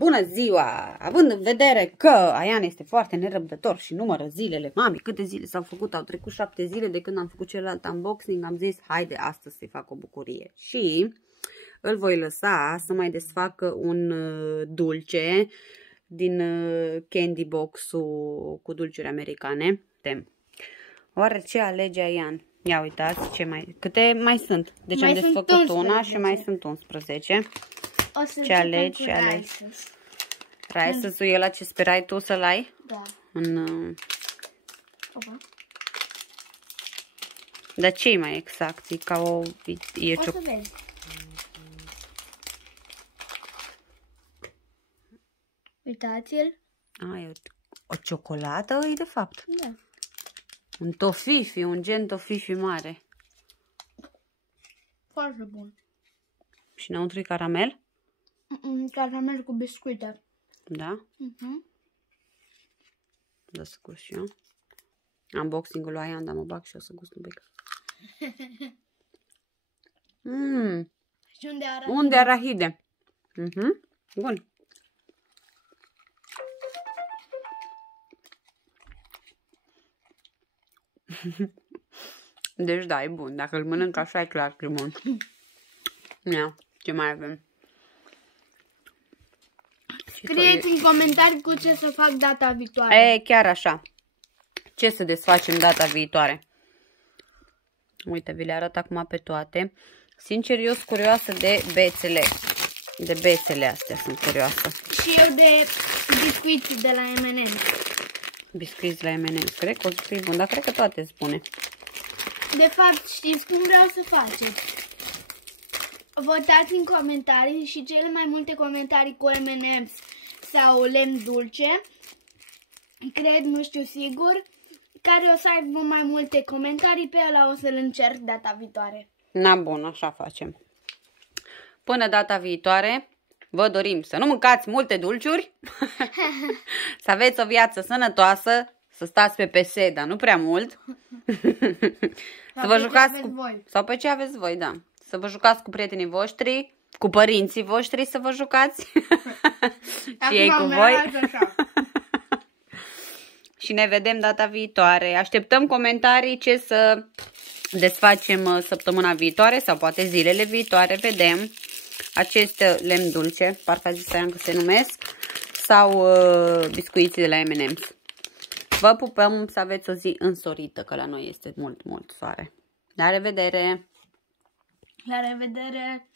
Bună ziua! Având în vedere că Aian este foarte nerăbdător și numără zilele, mami, câte zile s-au făcut? Au trecut 7 zile de când am făcut celălalt unboxing, am zis, haide astăzi să-i fac o bucurie. Și îl voi lăsa să mai desfacă un dulce din candy box-ul cu dulciuri americane. Oare ce alege Aian? Ia uitați câte mai sunt. Deci am desfăcut una și mai sunt 11. O să ce alegi? Ce alegi? Rices-ul e ăla ce sperai tu să-l ai? Da. Dar ce-i mai exact? E ca o... O să vezi. Uitați-l. E o ciocolată e de fapt. Da. Un tofifi, un gen tofifi mare. Foarte bun. Și înăuntru e caramel? Caramel cu biscuite. Da? Da, să gust și eu. Unboxing-ul lui Aian, dar mă bag și eu să gust un pic. Și unde arahide? Unde arahide? Bun. Deci da, e bun. Dacă îl mănânc așa, e clar că e bun. Ia, ce mai avem? Scrieți în comentarii cu ce să fac data viitoare. Chiar așa. Ce să desfacem data viitoare? Uite, vi le arăt acum pe toate. Sincer, eu sunt curioasă de bețele. De bețele astea sunt curioasă. Și eu de biscuiți de la M&M's. Biscuiți la M&M's. Cred că o să fie bun, dar cred că toate spune. De fapt, știți cum vreau să faceți? Votați în comentarii și cele mai multe comentarii cu M&M's sau lemn dulce, cred, nu știu sigur, care o să aibă mai multe comentarii, pe ăla o să-l încerc data viitoare. Na, bun, așa facem. Până data viitoare, vă dorim să nu mâncați multe dulciuri, să aveți o viață sănătoasă, să stați pe PS, dar nu prea mult. Să vă jucați cu... Sau pe ce aveți voi, da. Să vă jucați cu prietenii voștri, cu părinții voștri să vă jucați. Și ei cu voi. Și ne vedem data viitoare. Așteptăm comentarii ce să desfacem săptămâna viitoare sau poate zilele viitoare. Vedem acest lemn dulce, parcă a zis Aian că se numesc, sau biscuiții de la M&M's. Vă pupăm, să aveți o zi însorită, că la noi este mult, mult soare. La revedere! La revedere!